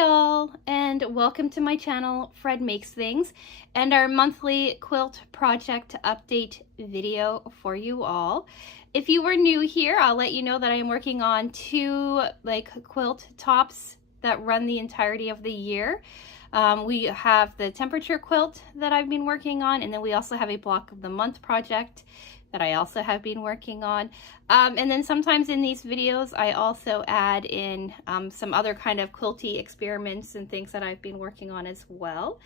Hi all, and welcome to my channel, Fred Makes Things, and our monthly quilt project update video for you all. If you were new here, I'll let you know that I'm working on two quilt tops that run the entirety of the year. We have the temperature quilt that I've been working on, and then we also have a block of the month project that I also have been working on. And then sometimes in these videos, I also add in some other kind of quilty experiments and things that I've been working on as well.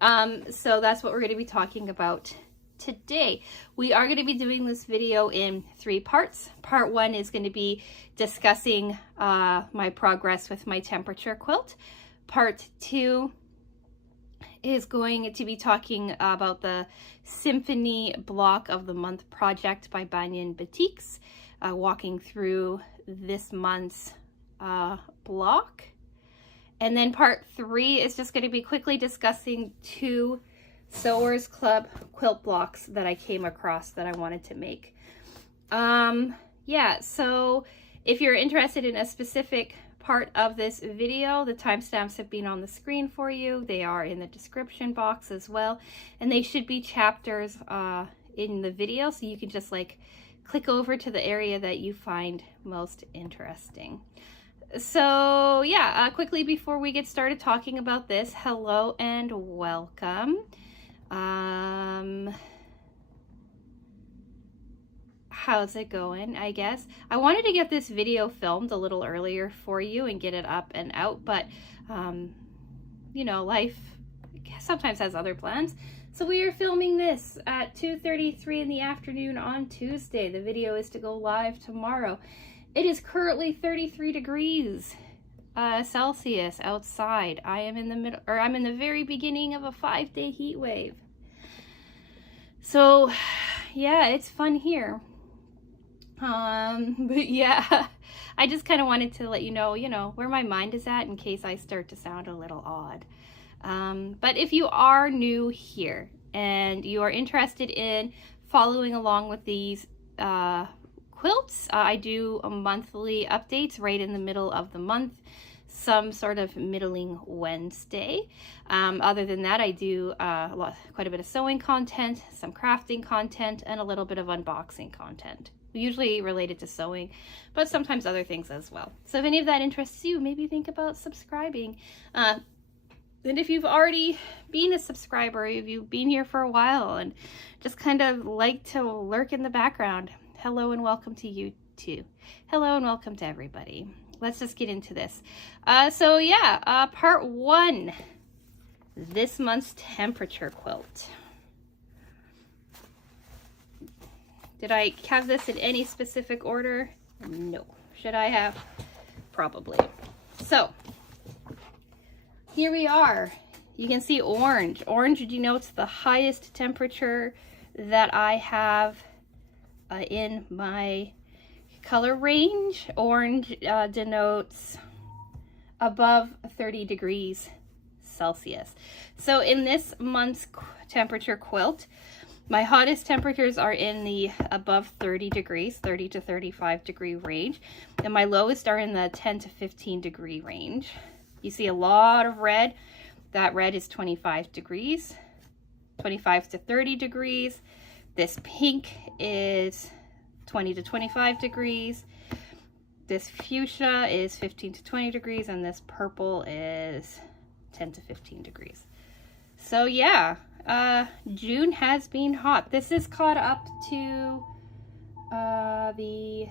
So that's what we're going to be talking about today. We are going to be doing this video in 3 parts. Part 1 is going to be discussing my progress with my temperature quilt. Part 2 is going to be talking about the Symphony Block of the Month project by Banyan Batiks, walking through this month's block. And then part 3 is just going to be quickly discussing 2 Sewers Club quilt blocks that I came across that I wanted to make. Yeah, so if you're interested in a specific part of this video, the timestamps have been on the screen for you. They are in the description box as well, and they should be chapters in the video, so you can just click over to the area that you find most interesting. So yeah, quickly before we get started talking about this, hello and welcome. How's it going? I guess I wanted to get this video filmed a little earlier for you and get it up and out, but you know, life sometimes has other plans. So we are filming this at 2:33 in the afternoon on Tuesday. The video is to go live tomorrow. It is currently 33 degrees Celsius outside. I am in the middle, or I'm in the very beginning of a 5-day heat wave. So yeah, it's fun here. But yeah, I just kind of wanted to let you know, where my mind is at in case I start to sound a little odd. But if you are new here and you are interested in following along with these quilts, I do monthly updates right in the middle of the month, some sort of middling Wednesday. Other than that, I do quite a bit of sewing content, some crafting content, and a little bit of unboxing content. Usually related to sewing, but sometimes other things as well. So if any of that interests you, maybe think about subscribing. And if you've already been a subscriber, if you've been here for a while and just kind of like to lurk in the background, hello and welcome to you too. Hello and welcome to everybody. Let's just get into this. So yeah, part 1, this month's temperature quilt. Did I have this in any specific order? No. Should I have? Probably. So here we are. You can see orange. Orange denotes the highest temperature that I have in my color range. Orange denotes above 30 degrees Celsius. So in this month's temperature quilt, my hottest temperatures are in the above 30 degrees, 30 to 35 degree range, and my lowest are in the 10 to 15 degree range. You see a lot of red. That red is 25 degrees, 25 to 30 degrees. This pink is 20 to 25 degrees. This fuchsia is 15 to 20 degrees, and this purple is 10 to 15 degrees. So yeah, June has been hot. This is caught up to the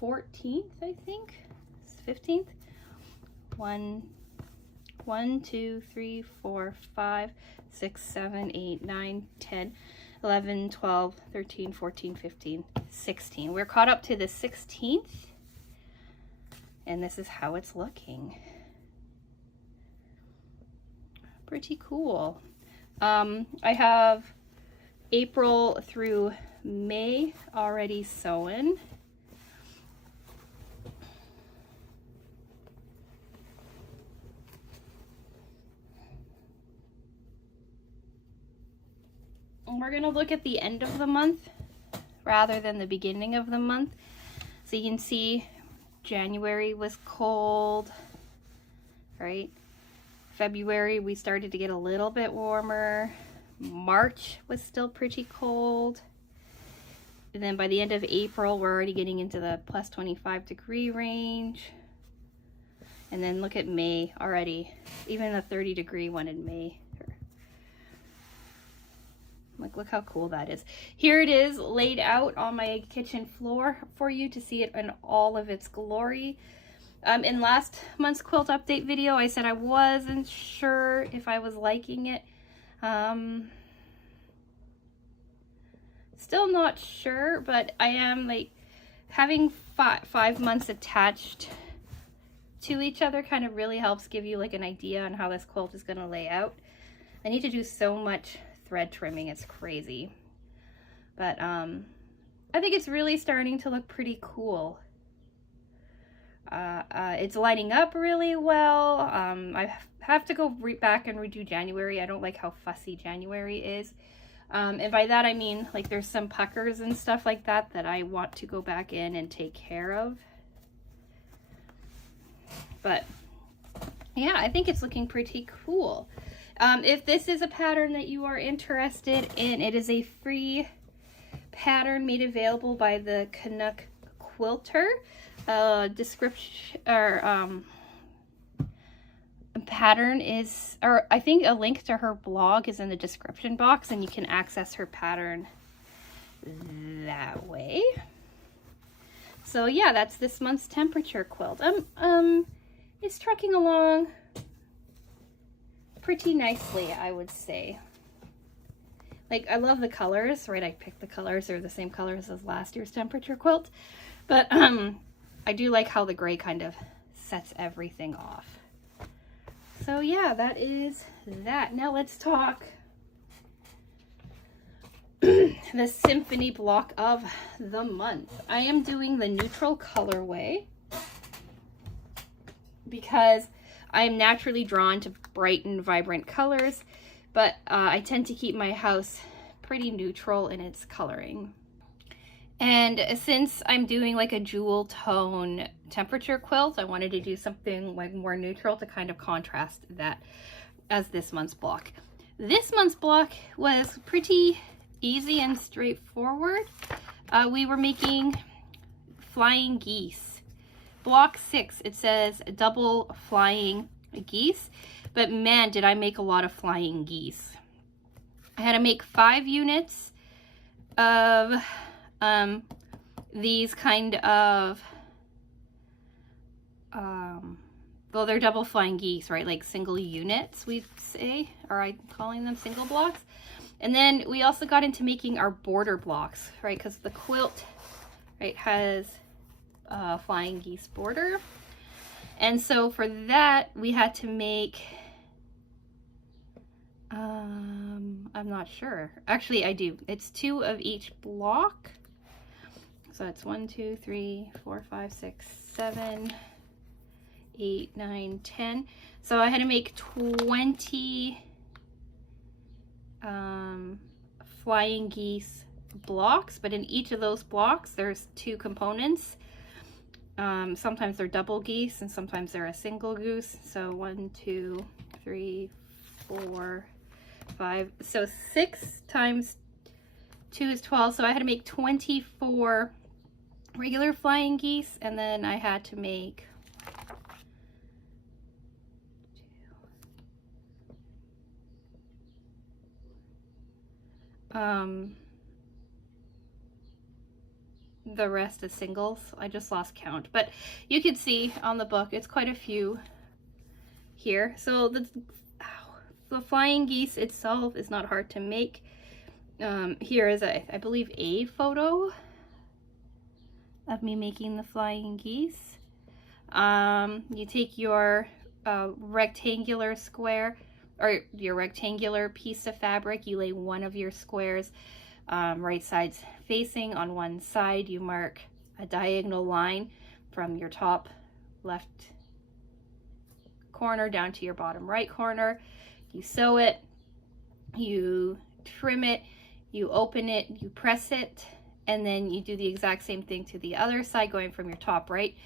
14th, I think. 15th. 1, 2, 3, 4, 5, 6, 7, 8, 9, 10, 11, 12, 13, 14, 15, 16. We're caught up to the 16th, and this is how it's looking. Pretty cool. I have April through May already sewn. And we're going to look at the end of the month rather than the beginning of the month. So you can see January was cold. right? February, we started to get a little bit warmer. March was still pretty cold. And then by the end of April, we're already getting into the plus 25-degree range. And then look at May already, even a 30-degree one in May. Like, look how cool that is. Here it is laid out on my kitchen floor for you to see it in all of its glory. In last month's quilt update video, I said I wasn't sure if I was liking it. Still not sure, but I am, like, having 5 months attached to each other kind of really helps give you like an idea on how this quilt is going to lay out. I need to do so much thread trimming, it's crazy. But I think it's really starting to look pretty cool. It's lining up really well. I have to go back and redo January. I don't like how fussy January is. And by that I mean like there's some puckers and stuff like that that I want to go back in and take care of. But yeah, I think it's looking pretty cool. If this is a pattern that you are interested in, it is a free pattern made available by the Canuck Quilter. Description or pattern is, or I think a link to her blog is in the description box, and you can access her pattern that way. So yeah, that's this month's temperature quilt. It's trucking along pretty nicely, I would say. Like, I love the colors, right? I picked the colors. They're the same colors as last year's temperature quilt. But I do like how the gray kind of sets everything off. So yeah, that is that. Now let's talk the Symphony Block of the month. I am doing the neutral colorway because I'm naturally drawn to bright and vibrant colors, but I tend to keep my house pretty neutral in its coloring. And since I'm doing like a jewel tone temperature quilt, I wanted to do something like more neutral to kind of contrast that as this month's block. This month's block was pretty easy and straightforward. We were making flying geese. Block 6, it says double flying geese, but man, did I make a lot of flying geese. I had to make 5 units of these kind of, well, they're double flying geese, right? Like single units, we'd say, or I'm calling them single blocks. And then we also got into making our border blocks, right? Because the quilt, right, has flying geese border. And so for that, we had to make, I'm not sure. Actually, I do. It's 2 of each block. So it's 1, 2, 3, 4, 5, 6, 7, 8, 9, 10. So I had to make 20 flying geese blocks, but in each of those blocks, there's 2 components. Sometimes they're double geese and sometimes they're a single goose. So 1, 2, 3, 4, 5. So 6 times 2 is 12. So I had to make 24 regular flying geese, and then I had to make the rest is singles. I just lost count, but you can see on the book it's quite a few here. So the flying geese itself is not hard to make. Here is I believe a photo of me making the flying geese. You take your rectangular square, or your rectangular piece of fabric, you lay one of your squares right sides facing. On one side you mark a diagonal line from your top left corner down to your bottom right corner. You sew it, you trim it, you open it, you press it, and then you do the exact same thing to the other side, going from your top right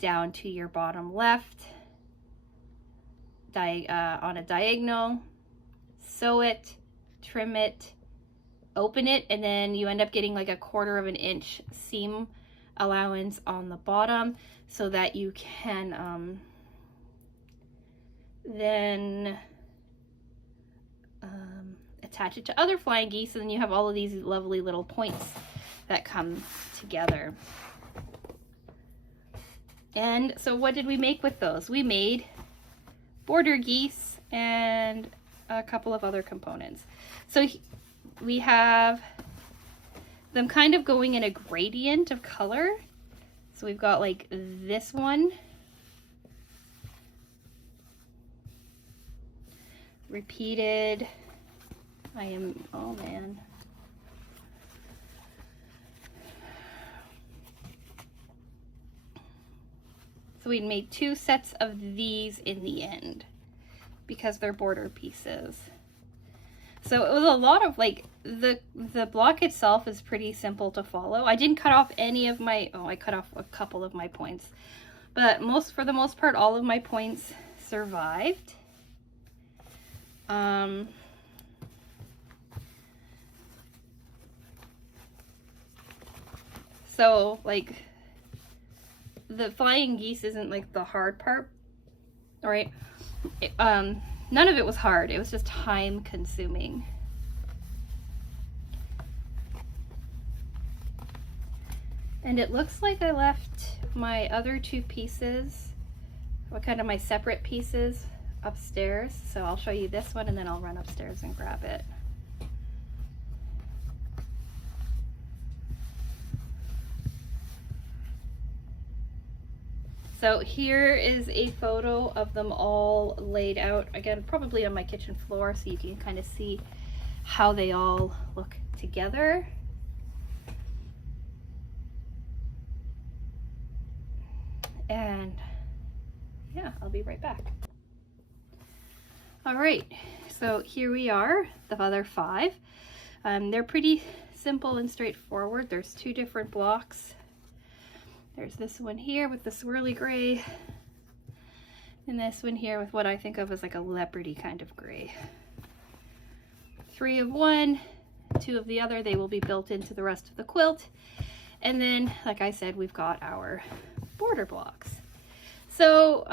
down to your bottom left. on a diagonal, sew it, trim it, open it, and then you end up getting like a 1/4 inch seam allowance on the bottom so that you can then attach it to other flying geese, and then you have all of these lovely little points that come together. And so what did we make with those? We made border geese and a couple of other components. So we have them kind of going in a gradient of color. So we've got like this one, repeated. Oh man. So we made 2 sets of these in the end because they're border pieces. So it was a lot of like, the block itself is pretty simple to follow. I didn't cut off any of my, I cut off a couple of my points, but for the most part, all of my points survived. So like, the flying geese isn't like the hard part, right? None of it was hard. It was just time consuming. And it looks like I left my other 2 pieces, my separate pieces, upstairs. So I'll show you this one and then I'll run upstairs and grab it. So here is a photo of them all laid out, again, probably on my kitchen floor, so you can kind of see how they all look together. And yeah, I'll be right back. All right, so here we are, the other 5. They're pretty simple and straightforward. There's 2 different blocks. There's this one here with the swirly gray, and this one here with what I think of as like a leopardy kind of gray. 3 of one, 2 of the other. They will be built into the rest of the quilt. And then, like I said, we've got our border blocks. So,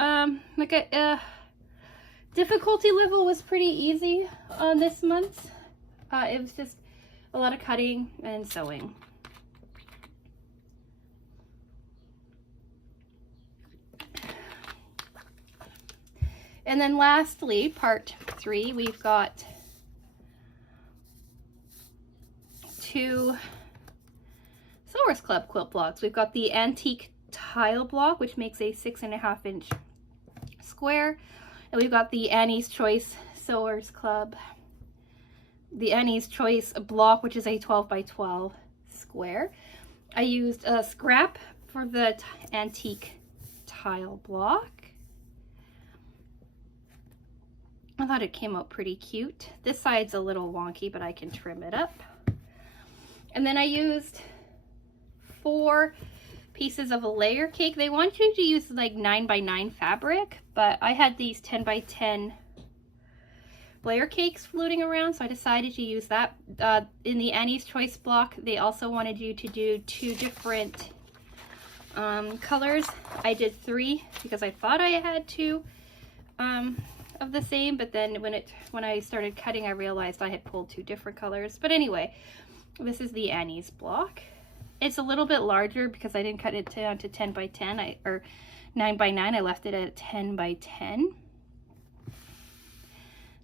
difficulty level was pretty easy on this month. It was just a lot of cutting and sewing. And then lastly, part 3, we've got 2 Sewers Club quilt blocks. We've got the antique tile block, which makes a 6.5 inch square. And we've got the Annie's Choice Sewers Club, the Annie's Choice block, which is a 12 by 12 square. I used a scrap for the antique tile block. I thought it came out pretty cute. This side's a little wonky, but I can trim it up. And then I used 4 pieces of a layer cake. They want you to use like 9 by 9 fabric, but I had these 10 by 10 layer cakes floating around, so I decided to use that. In the Annie's Choice block, they also wanted you to do 2 different colors. I did 3 because I thought I had 2 of the same, but then when I started cutting, I realized I had pulled 2 different colors. But anyway, this is the Annie's block. It's a little bit larger because I didn't cut it down to 10 by 10 or 9 by 9. I left it at 10 by 10.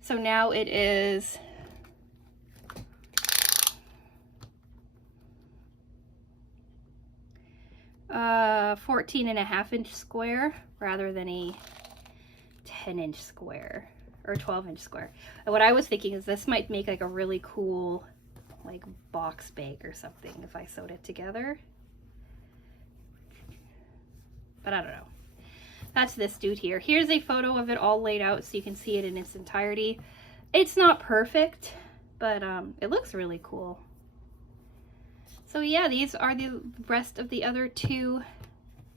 So now it is 14.5 inch square rather than a 10 inch square or 12 inch square. And what I was thinking is this might make like a really cool like box bag or something if I sewed it together, but I don't know. That's this dude here. Here's a photo of it all laid out so you can see it in its entirety. It's not perfect, but it looks really cool. So yeah, these are the rest of the other 2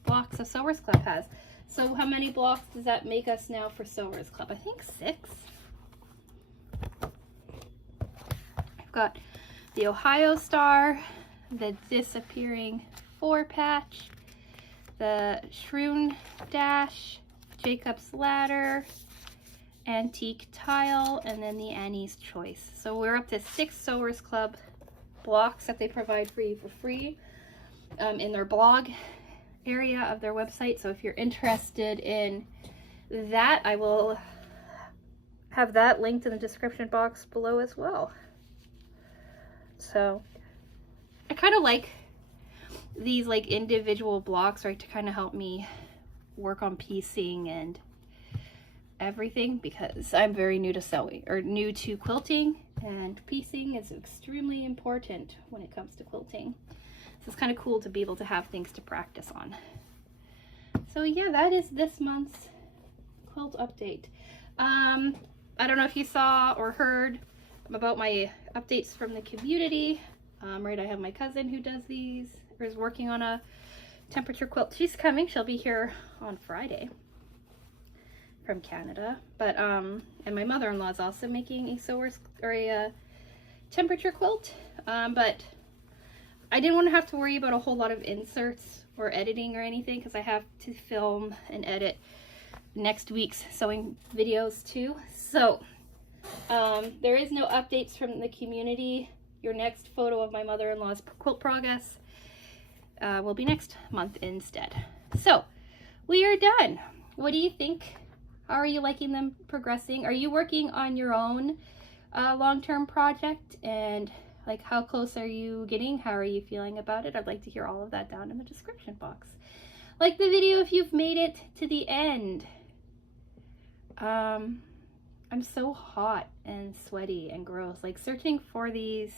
blocks of Sewers Club has. So how many blocks does that make us now for Sewers Club? I think 6. I've got the Ohio Star, the Disappearing 4-patch, the Shroon Dash, Jacob's Ladder, Antique Tile, and then the Annie's Choice. So we're up to 6 Sewers Club blocks that they provide for you for free in their blog area of their website. So if you're interested in that, I will have that linked in the description box below as well. So I kind of like these like individual blocks, right, to kind of help me work on piecing and everything, because I'm very new to sewing, or new to quilting, and piecing is extremely important when it comes to quilting. So it's kind of cool to be able to have things to practice on. So yeah, that is this month's quilt update. I don't know if you saw or heard about my updates from the community. Right, I have my cousin who does these, or is working on a temperature quilt. She's coming. She'll be here on Friday from Canada. But and my mother-in-law is also making a Sewers, or a temperature quilt. But I didn't want to have to worry about a whole lot of inserts or editing or anything, because I have to film and edit next week's sewing videos too. So there is no updates from the community. Your next photo of my mother-in-law's quilt progress will be next month instead. So we are done. What do you think? How are you liking them progressing? Are you working on your own long-term project? And like, how close are you getting? How are you feeling about it? I'd like to hear all of that down in the description box. Like the video if you've made it to the end. I'm so hot and sweaty and gross. Like, searching for these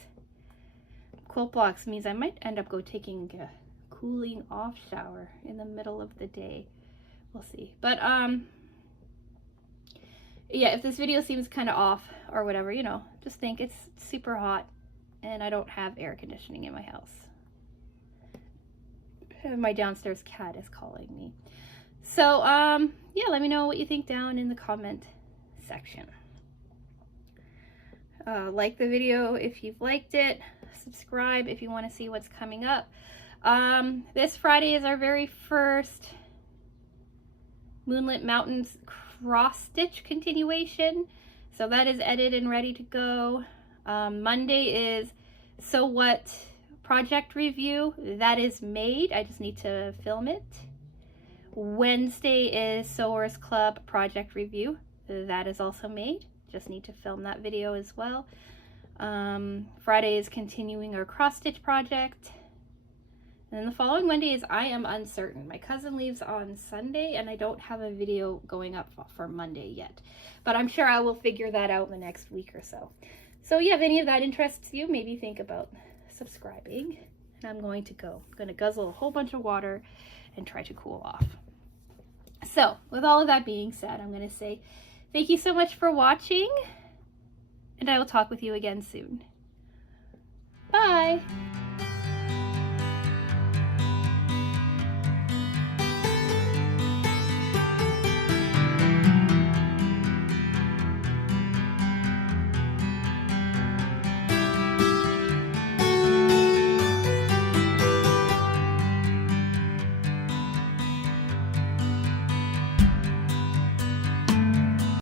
quilt blocks means I might end up taking a cooling off shower in the middle of the day. We'll see. But yeah, if this video seems kind of off or whatever, you know, just think it's super hot and I don't have air conditioning in my house. My downstairs cat is calling me. So yeah, let me know what you think down in the comment section. Like the video if you've liked it. Subscribe if you want to see what's coming up. This Friday is our very first Moonlit Mountains cross stitch continuation. So that is edited and ready to go. Monday is So What project review. That is made. I just need to film it. Wednesday is Sewers Club project review. That is also made. Just need to film that video as well. Friday is continuing our cross stitch project. And then the following Monday is I Am Uncertain. My cousin leaves on Sunday and I don't have a video going up for Monday yet. But I'm sure I will figure that out in the next week or so. So yeah, if any of that interests you, maybe think about subscribing. And I'm going to go. I'm going to guzzle a whole bunch of water and try to cool off. So with all of that being said, I'm going to say thank you so much for watching. And I will talk with you again soon. Bye!